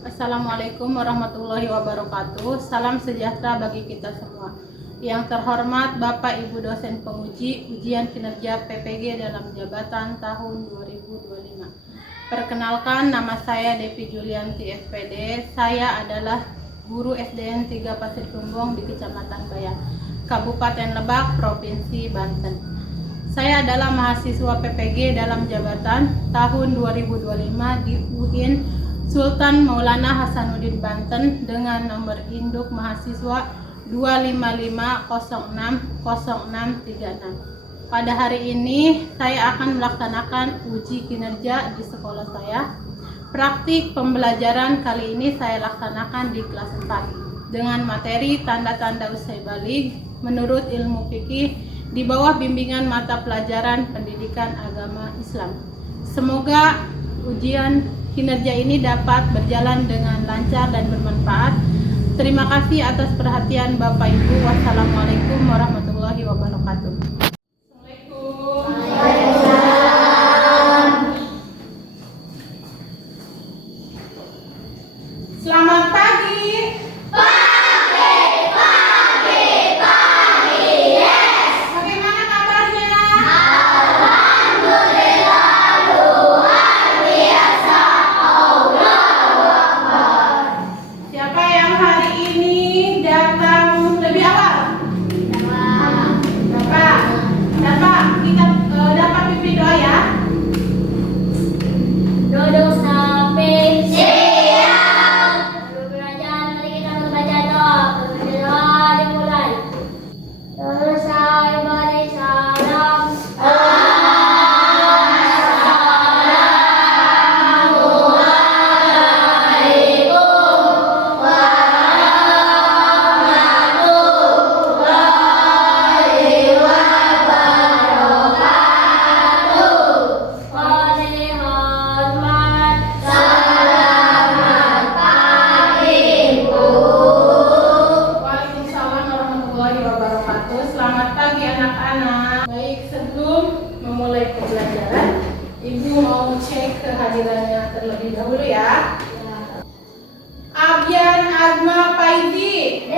Assalamualaikum warahmatullahi wabarakatuh. Salam sejahtera bagi kita semua. Yang terhormat Bapak Ibu dosen penguji ujian kinerja PPG dalam jabatan tahun 2025. Perkenalkan, nama saya Devi Julianti SPD. Saya adalah guru SDN 3 Pasir Kumbong di Kecamatan Bayan, Kabupaten Lebak, Provinsi Banten. Saya adalah mahasiswa PPG dalam jabatan tahun 2025 di UIN Sultan Maulana Hasanuddin Banten dengan nomor induk mahasiswa 255060636. Pada hari ini saya akan melaksanakan uji kinerja di sekolah saya. Praktik pembelajaran kali ini saya laksanakan di kelas 4 dengan materi tanda-tanda usai balik menurut ilmu fikih di bawah bimbingan mata pelajaran pendidikan agama Islam. Semoga ujian kinerja ini dapat berjalan dengan lancar dan bermanfaat. Terima kasih atas perhatian Bapak Ibu. Wassalamualaikum warahmatullahi wabarakatuh. Selamat pagi. Bagaimana kabarnya? Siapa yang hari ini datang lebih awal? Dapat kita dapat pimpin doa ya. Dodo sampai siang. Lalu belajar, mari kita membaca doa. Doa dimulai. Selesai beri salam. Waalaikumsalam warahmatullahi wabarakatuh. Selamat pagi anak-anak. Baik, sebelum memulai pembelajaran, Ibu mau cek kehadirannya terlebih dahulu ya. Abyan Azma Faizi,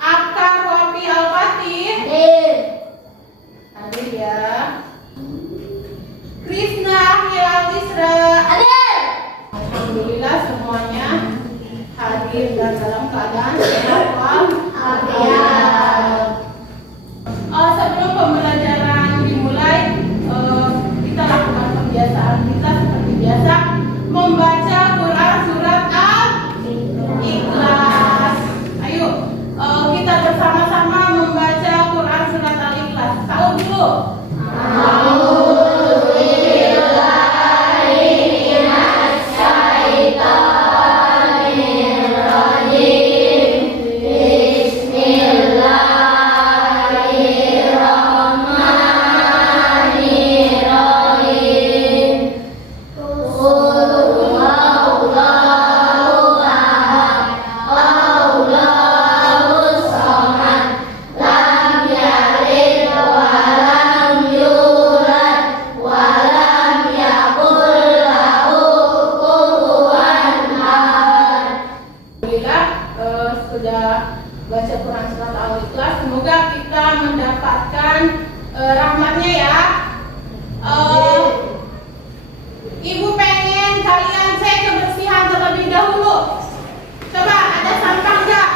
Akar Wafi Al-Fatih, hadir ya. Krisna Hilal Isra, alhamdulillah semuanya hadir dan dalam keadaan sehat walafiat. Sebelum pembelajaran dimulai, kita lakukan kebiasaan kita seperti biasa, membaca Quran surat Al-Ikhlas. Ayo, kita bersama-sama membaca Quran surat Al-Ikhlas. Sahur dulu. Alhamdulillah sudah baca Quran surat Al-Ikhlas. Semoga kita mendapatkan rahmatnya ya. Ibu pengen kalian cek kebersihan terlebih dahulu. Coba, ada sampah enggak?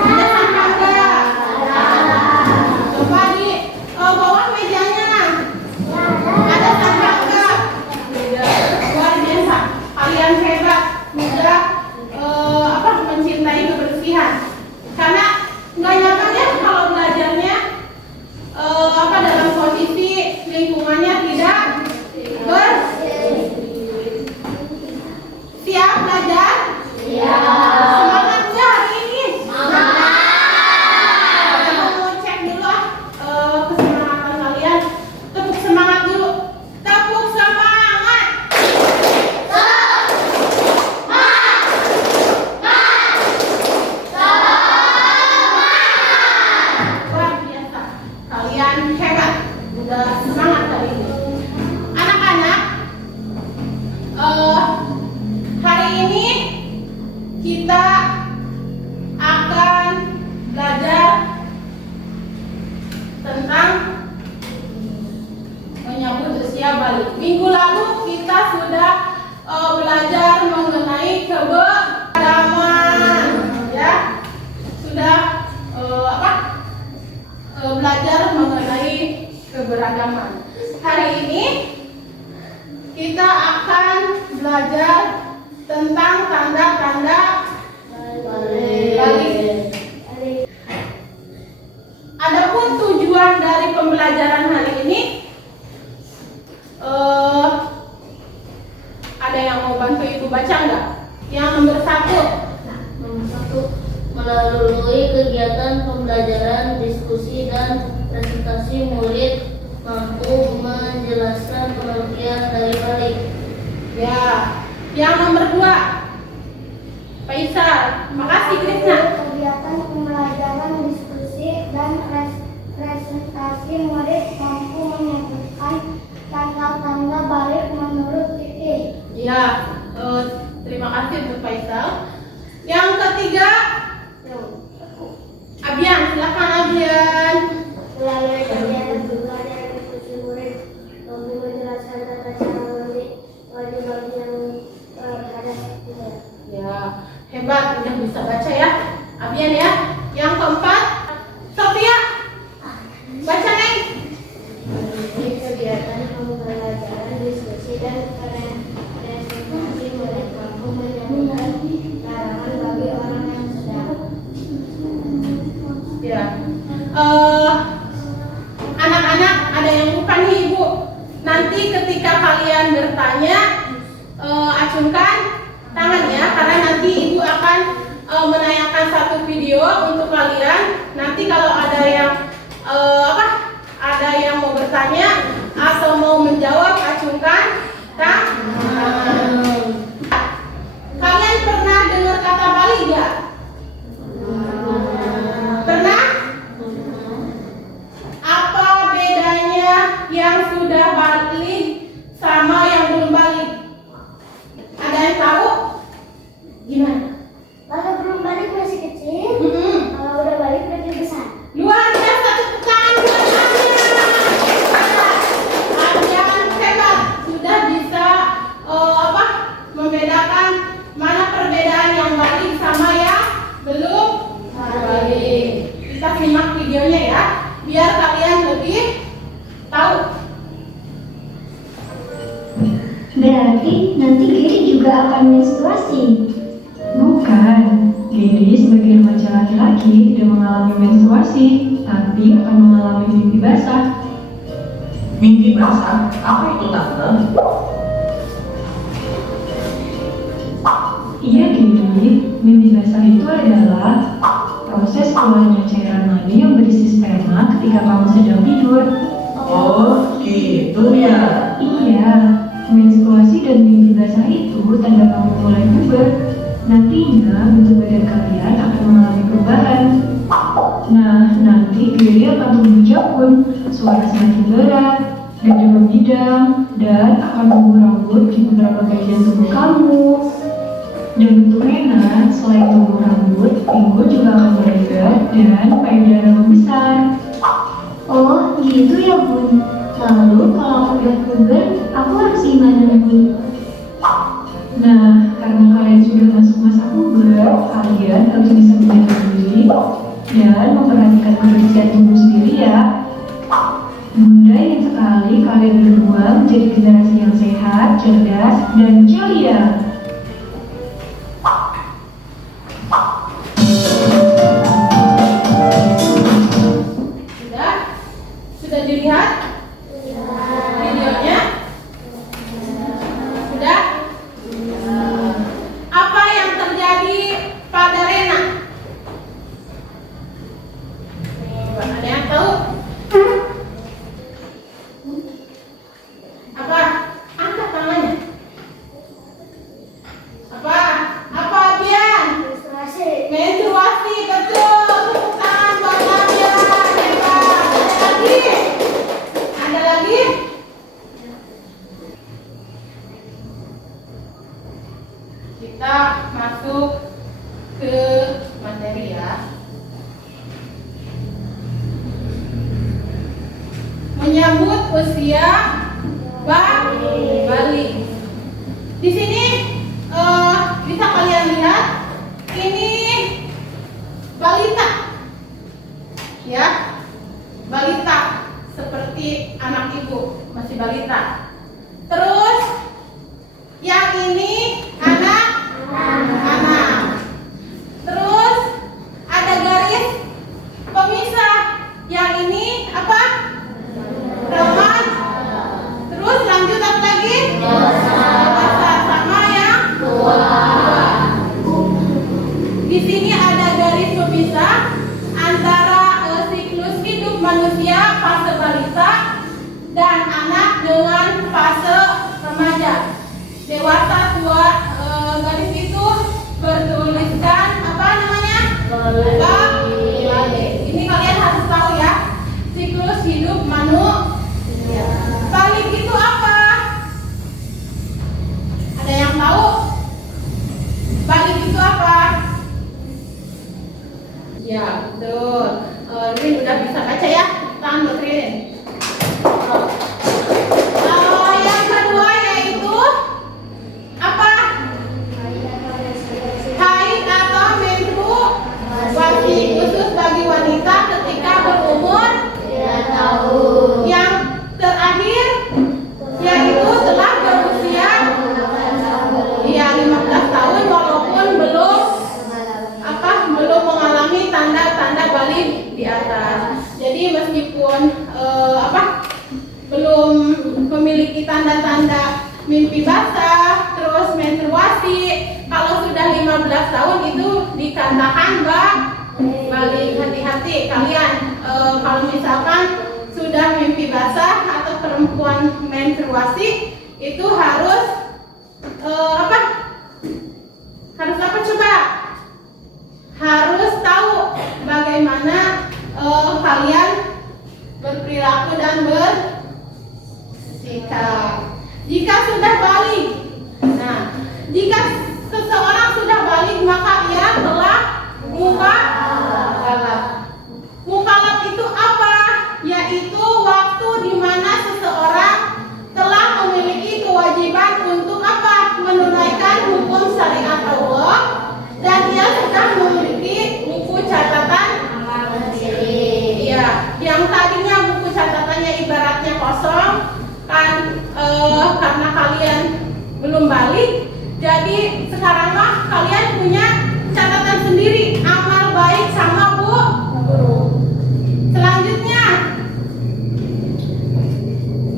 Ada sampah enggak? Coba di bawah mejanya. Ada sampah enggak? Luar biasa. Kalian hebat. Sudah mencintai kebersihan. Karena nggak nyaman ya kalau belajarnya kembali. Minggu lalu kita sudah belajar mengenai keberagaman, ya. Sudah belajar mengenai keberagaman. Hari ini kita akan belajar tentang tanda-tanda balik. Adapun tujuan dari pembelajaran hari ini, ada yang mau bantu ibu baca nggak? Yang nomor 1. Nomor 1, melalui kegiatan pembelajaran, diskusi dan presentasi, murid mampu menjelaskan pengertian dari balik. Ya. Yang nomor 2, Faisal. Makasih Krisna. Kegiatan pembelajaran, diskusi dan presentasi, murid mampu menyebutkan tanda-tanda balik menurut Titi. Ya, terima kasih untuk Faisal. Yang ketiga, Abian, silakan Abian. Melalui kegiatan pembelajaran, diskusi, murid mampu menjelaskan tata cara mengambil wajib yang terhadap kita. Ya, hebat, udah bisa baca ya, Abian ya. Yang keempat, Sofia, baca Neng. Melalui kegiatan pembelajaran, diskusi dan presentasi, murid mampu menyebutkan larangan bagi orang yang sedang. Ya, anak-anak ada yang lupa nih ibu. Nanti ketika kalian bertanya, acungkan tangan ya, karena nanti ibu akan menayangkan satu video untuk kalian. Nanti kalau ada yang ada yang mau bertanya atau mau menjawab, acungkan tangan. Kalian pernah dengar kata balik nggak? Pernah? Apa bedanya yang sudah balik sama yang belum balik? Ada yang tahu? Gimana? Kalau belum balik masih kecil, kalau udah balik berarti besar. Luar biasa, tepuk tangan buat Adrian hebat, sudah bisa membedakan mana perbedaan yang balik sama yang belum balik. Kita simak videonya ya, biar kalian lebih tahu. Berarti nanti Giri juga akan menstruasi. Bukan, Geri sebagai remaja laki-laki tidak mengalami menstruasi, tapi akan mengalami mimpi basah. Mimpi basah? Apa itu tante? Iya Geri, mimpi basah itu adalah proses keluarnya cairan mani yang berisi sperma ketika kamu sedang tidur. Oh, gitu ya. Iya, menstruasi dan mimpi basah itu tanda kamu mulai puber. Nantinya bentuk badan kalian akan mengalami perubahan. Nah, nanti Geri akan tumbuh jangkung, suara semakin berat, dan juga bidang, dan akan tumbuh rambut di beberapa bagian tubuh kamu. Dan untuk Rena, selain tumbuh rambut, pinggul juga akan melebar dan payudara membesar. Oh, gitu ya Bun. Lalu kalau aku udah puber, aku harus gimana Bun? Nah, karena kalian sudah masuk masa puber, kalian harus bisa menjaga diri dan memperhatikan kebersihan tubuh sendiri ya. Bunda ingin sekali kalian berdua menjadi generasi yang sehat, cerdas, dan ceria. Sudah dilihat videonya? Sudah? Apa yang terjadi pada Rena? Ada yang tahu? Apa? Angkat tangannya. Apa? Apa Bian? Menstruasi. Menstruasi, betul. Tepuk tangan buat Bian. Hebat. Ada lagi? Kita masuk ke materi ya. Menyambut usia baru. balik. Di sini bisa kalian lihat ini balita, ya, balita seperti anak ibu masih balita. Terus yang ini anak. Terus ada garis pemisah. Yang ini apa? Remaja. Terus lanjut apa lagi? Dewasa. Sama yang tua. Di sini ada garis pemisah antara siklus hidup manusia fase balita dan anak dengan fase remaja. Dewasa, tua, garis itu bertuliskan apa namanya? Balik. Ini kalian harus tahu ya, siklus hidup manusia. Balik itu apa? Ada yang tahu? Balik itu apa? Ya, betul. Rin udah bisa baca ya? Tangan buat Rin. Yang kedua yaitu apa? Haid atau menstruasi, khusus bagi wanita ketika berumur 3 tahun. yang terakhir yaitu telah berusia 15 tahun walaupun belum mengalami tanda-tanda balik di atas. Jadi meskipun belum memiliki tanda-tanda mimpi basah, terus menstruasi, kalau sudah 15 tahun itu dikatakan balik. Hati-hati kalian, kalau misalkan sudah mimpi basah atau perempuan menstruasi itu harus harus apa coba? Harus tahu bagaimana kalian berperilaku dan bersikap. Jika sudah balik, nah, jika seseorang sudah balik maka ia telah mukallaf. Mukallaf itu apa? Yaitu waktu di mana seseorang telah memiliki kewajiban untuk apa? Menunaikan hukum syariat Allah dan ia sudah memiliki buku catatan amal sendiri. Iya, yang tadinya buku catatannya ibaratnya kosong kan, karena kalian belum balik, jadi sekarang mah kalian punya catatan sendiri amal baik sama guru. Selanjutnya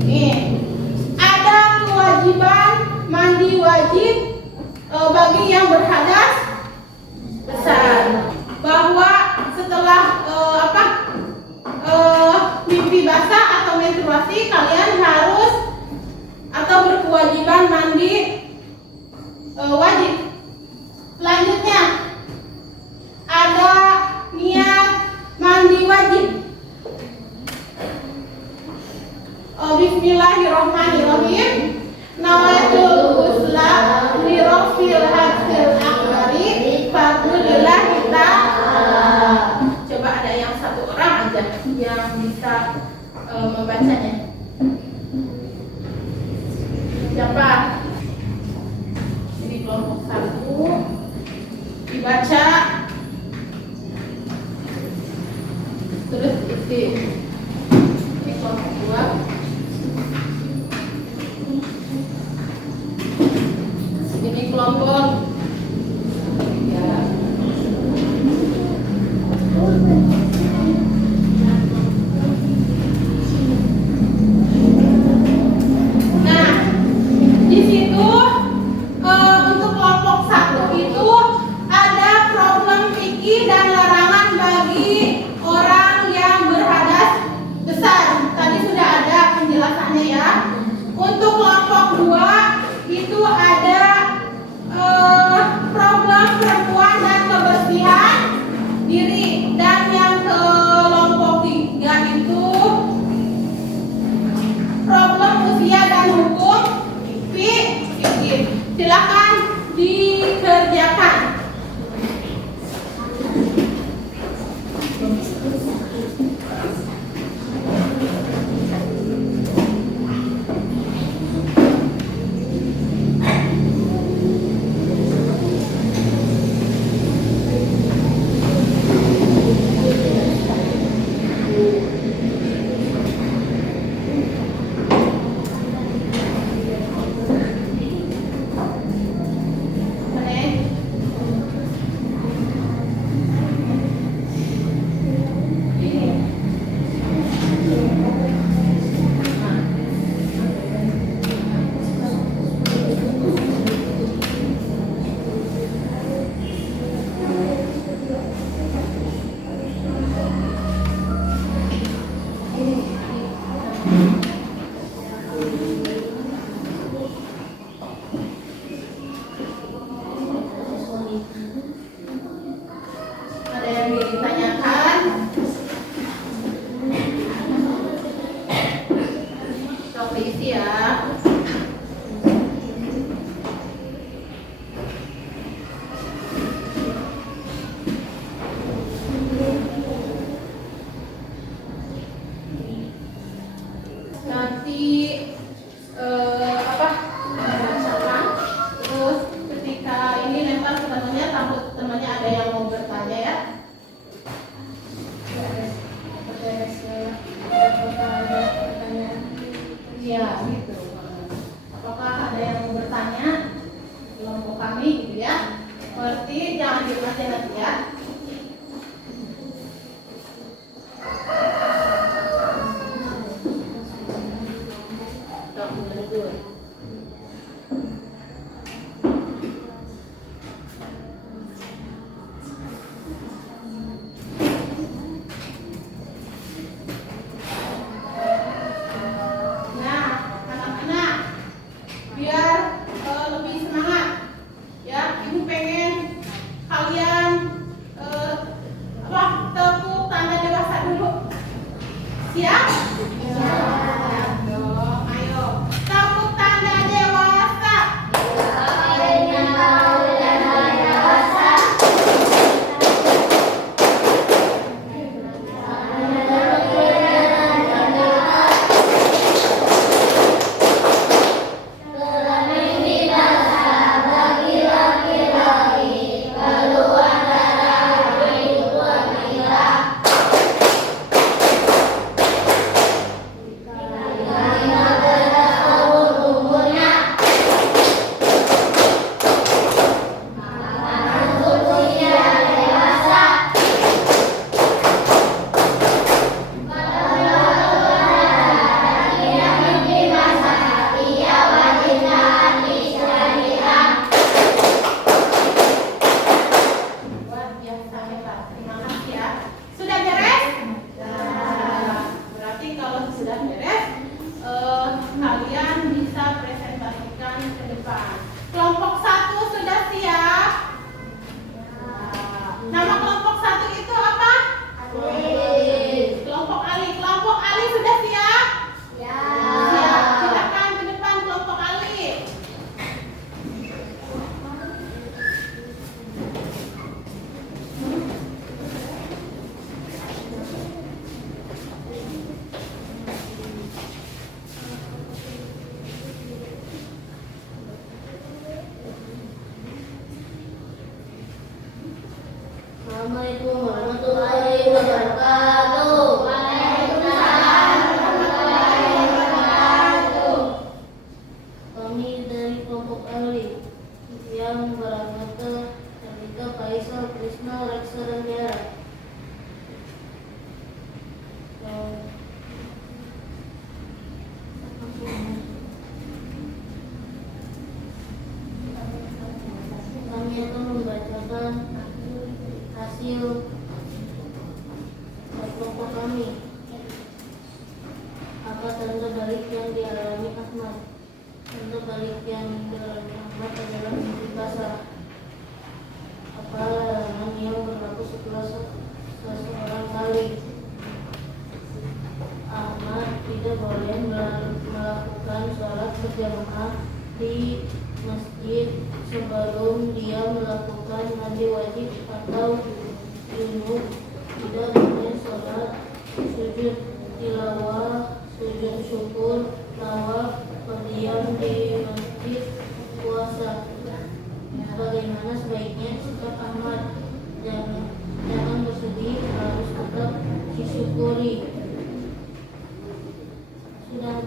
nih ada kewajiban mandi wajib bagi yang berhadas besar, bahwa setelah mimpi basah atau menstruasi kalian harus atau berkewajiban mandi wajib. Selanjutnya ada niat mandi wajib. Bismillahirrahmanirrahim. Nawaitul ghusla li rafil hadsil akbari fadlillahi ta'ala. Coba ada yang satu orang aja yang bisa membacanya. Siapa? Jadi kelompok 1 dibaca, terus isi. Ini kelompok 2. Ini kelompok 3. Nah, di situ untuk kelompok 1 itu ada problem fikih dan larangan bagi orang yang berhadas besar. Tadi sudah ada penjelasannya ya. Untuk kelompok 2 itu ada problem perempuan dan kebersihan diri, dan yang kelompok 3 itu problem usia dan hukum fikih. Silakan dikerjakan. Berarti jangan diulas nanti ya. Nah, anak-anak, biar lebih semangat, ya. Ibu pengen kalian tepuk tanda dewasa dulu. Siap? Siap dong. Ayo, tepuk tanda dewasa. Luar biasa hebat. Terima kasih ya. Sudah beres? Berarti kalau sudah beres, kalian bisa presentasikan ke depan. Kelompok 1 sudah siap? Nama kelompok 1 itu apa? Kelompok Ali. Kelompok Ali sudah siap? Siap. Silakan ke depan kelompok Ali. Assalamualaikum warahmatullahi wabarakatuh. Kami dari kelompok Ali yang beranggota Ardika, Faisal, Krisna, Reksa, dan Tiara. Kami akan membacakan hasil kelompok kami. Apa tanda balik yang dialami Ahmad? Tanda balik yang dialami Ahmad adalah mimpi basah. Apa larangan yang berlaku setelah seseorang kali? Ahmad tidak boleh melakukan sholat berjamaah di masjid sebelum dia melakukan mandi wajib atau junub. Tidak boleh sholat sujud tilawah, sujud syukur, tawaf, berdiam di masjid, puasa. Bagaimana sebaiknya sikap Ahmad? Jangan bersedih, harus tetap disyukuri. Sudah.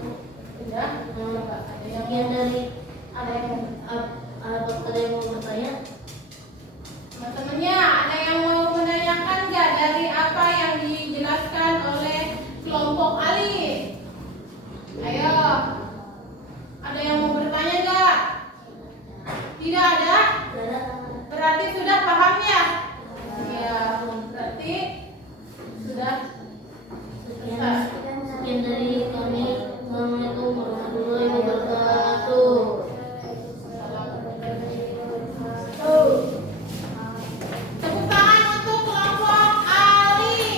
Sekian dari ada yang mau bertanya? Teman-temannya, ada yang mau menanyakan nggak dari apa yang dijelaskan oleh kelompok Ali? Ayo, ada yang mau bertanya nggak? Tidak ada? Berarti sudah paham ya? Iya, berarti sudah Sekian dari kami. Assalamualaikum warahmatullahi wabarakatuh. Tepuk tangan untuk kelompok Ali.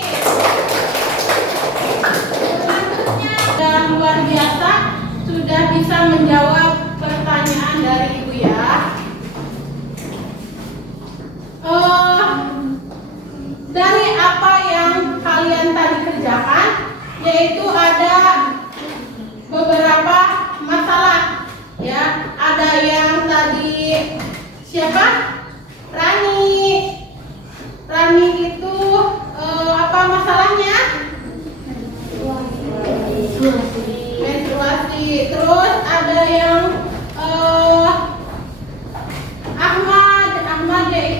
Selanjutnya, sudah luar biasa, sudah bisa menjawab pertanyaan dari Ibu ya. Dari apa yang kalian tadi kerjakan, yaitu ada beberapa masalah ya. Ada yang tadi siapa? Rani itu apa masalahnya? Menstruasi. Terus ada yang Ahmad yaitu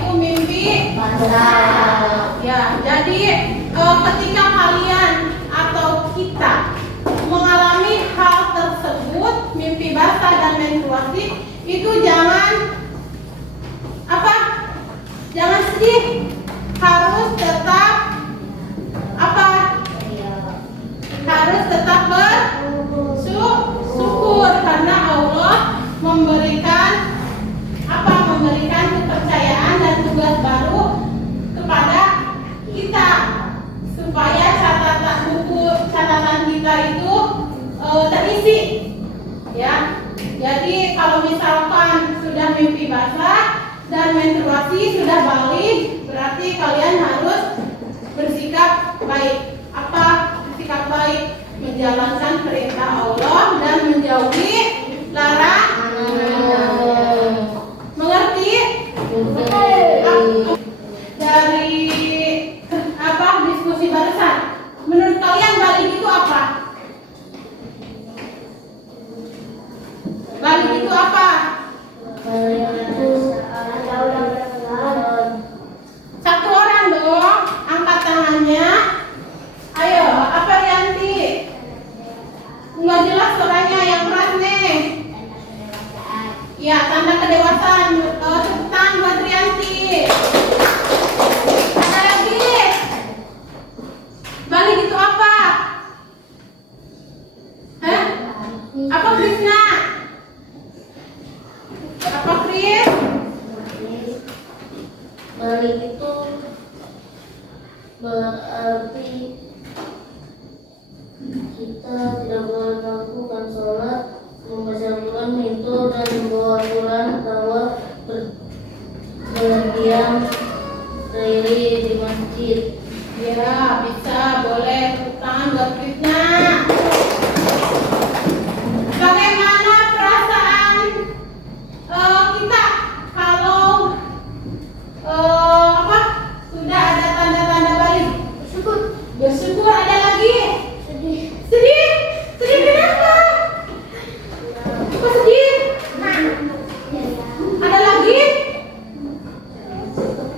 itu jangan apa? Jangan sedih. Harus tetap apa? Harus tetap bersyukur karena Allah memberikan apa? Memberikan kepercayaan dan tugas baru kepada kita supaya catatan kita itu terisi, ya. Jadi kalau misalkan sudah mimpi basah dan menstruasi sudah balik, berarti kalian harus bersikap baik. Apa bersikap baik? Menjalankan perintah Allah dan menjauhi larangan. Mengerti? Dari apa diskusi barusan, menurut kalian balik itu apa? Balik itu apa? Satu orang dong, angkat tangannya. Ayo, apa Rianti? Nggak jelas suaranya, yang keras nih. Ya, tanda kedewasaan. Tepuk tangan buat Rianti. Ada lagi. Balik itu apa? Hah? Apa Krisna? Apa Kris? Balik itu berarti kita tidak boleh melakukan sholat, membaca Al-Quran itu dan membawa Al-Quran bahwa berdiam diri di masjid. Ya, bisa, boleh. Tepuk tangan buat Krisna. Bagaimana perasaan kita kalau apa? Sudah ada tanda-tanda balik? Bersyukur. Ada lagi? Sedih? Sedih kenapa? Kok sedih? Ada lagi?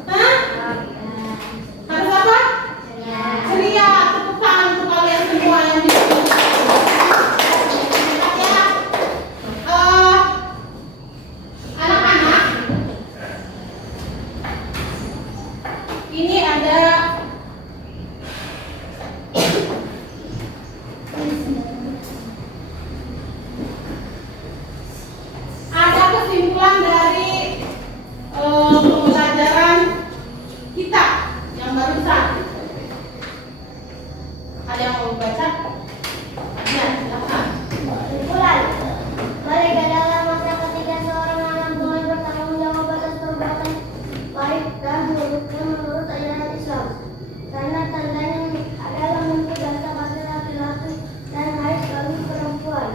Hah? Harus apa? Ceria. Tepuk tangan untuk kalian semua yang bisa. Ya. Anak-anak, ini ada kesimpulan dari pembelajaran kita yang barusan. Ada yang mau baca? Ya, silakan. Kesimpulan, balik adalah masa ketika seorang anak mulai bertanggung jawab atas perbuatan baik dan buruknya menurut ajaran Islam. Tanda-tandanya adalah mimpi basah bagi laki-laki dan haid bagi perempuan.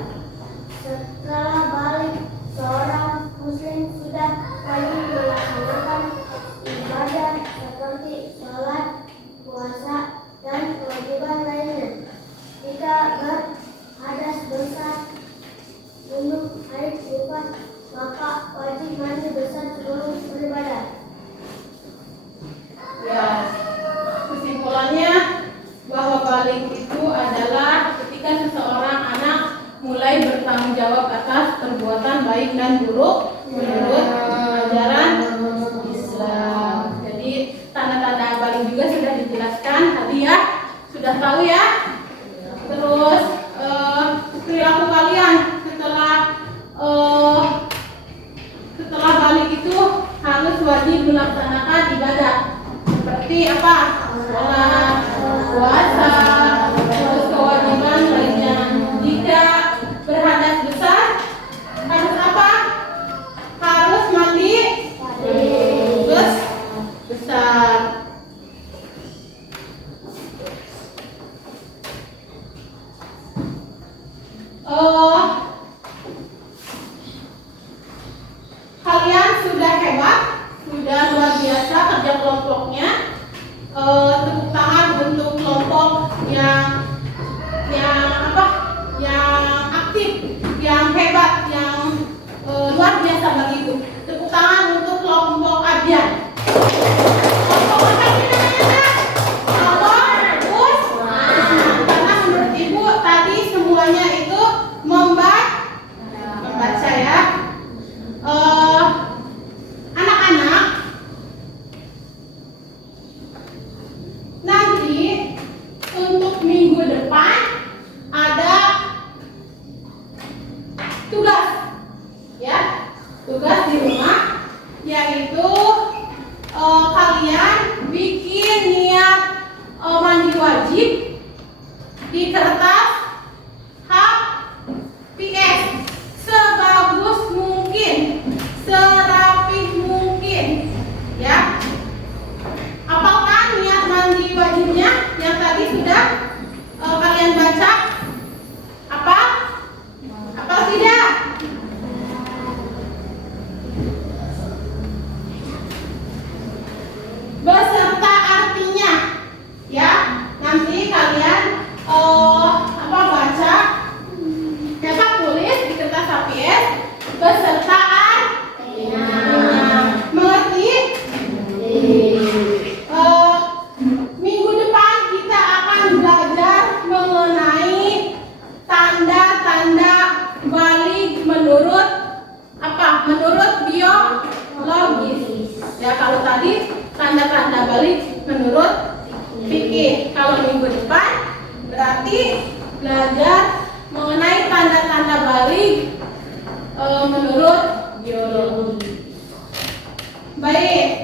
Setelah balik, seorang muslim sudah wajib melaksanakan ibadah seperti sholat, puasa, dan kewajiban lainnya. Jika berhadas besar, junub, haid, nifas, maka wajib mandi besar sebelum beribadah. Ya, kesimpulannya bahwa balik itu adalah ketika seseorang anak mulai bertanggung jawab atas perbuatan baik dan buruk menurut ajaran Islam. Jadi tanda-tanda balik juga sudah dijelaskan tadi ya, sudah tahu ya. Terus perilaku kalian setelah balik itu harus wajib melaksanakan ibadah seperti apa? Sholat, puasa, terus kewajiban lainnya. Jika berhadas besar harus apa? Harus mandi besar. Kalian sudah hebat, sudah luar biasa kerja kelompoknya. Tepuk tangan untuk kelompok yang apa? Yang aktif, yang hebat, yang luar biasa begitu. Tepuk tangan untuk kelompok Abian. Kelompok apa sih namanya? Kelompok Usman. Karena menurut Ibu tadi semuanya itu membaca ya. tanda-tanda balik menurut fikih. Kalau minggu depan berarti belajar mengenai tanda-tanda balik menurut biologi. Baik.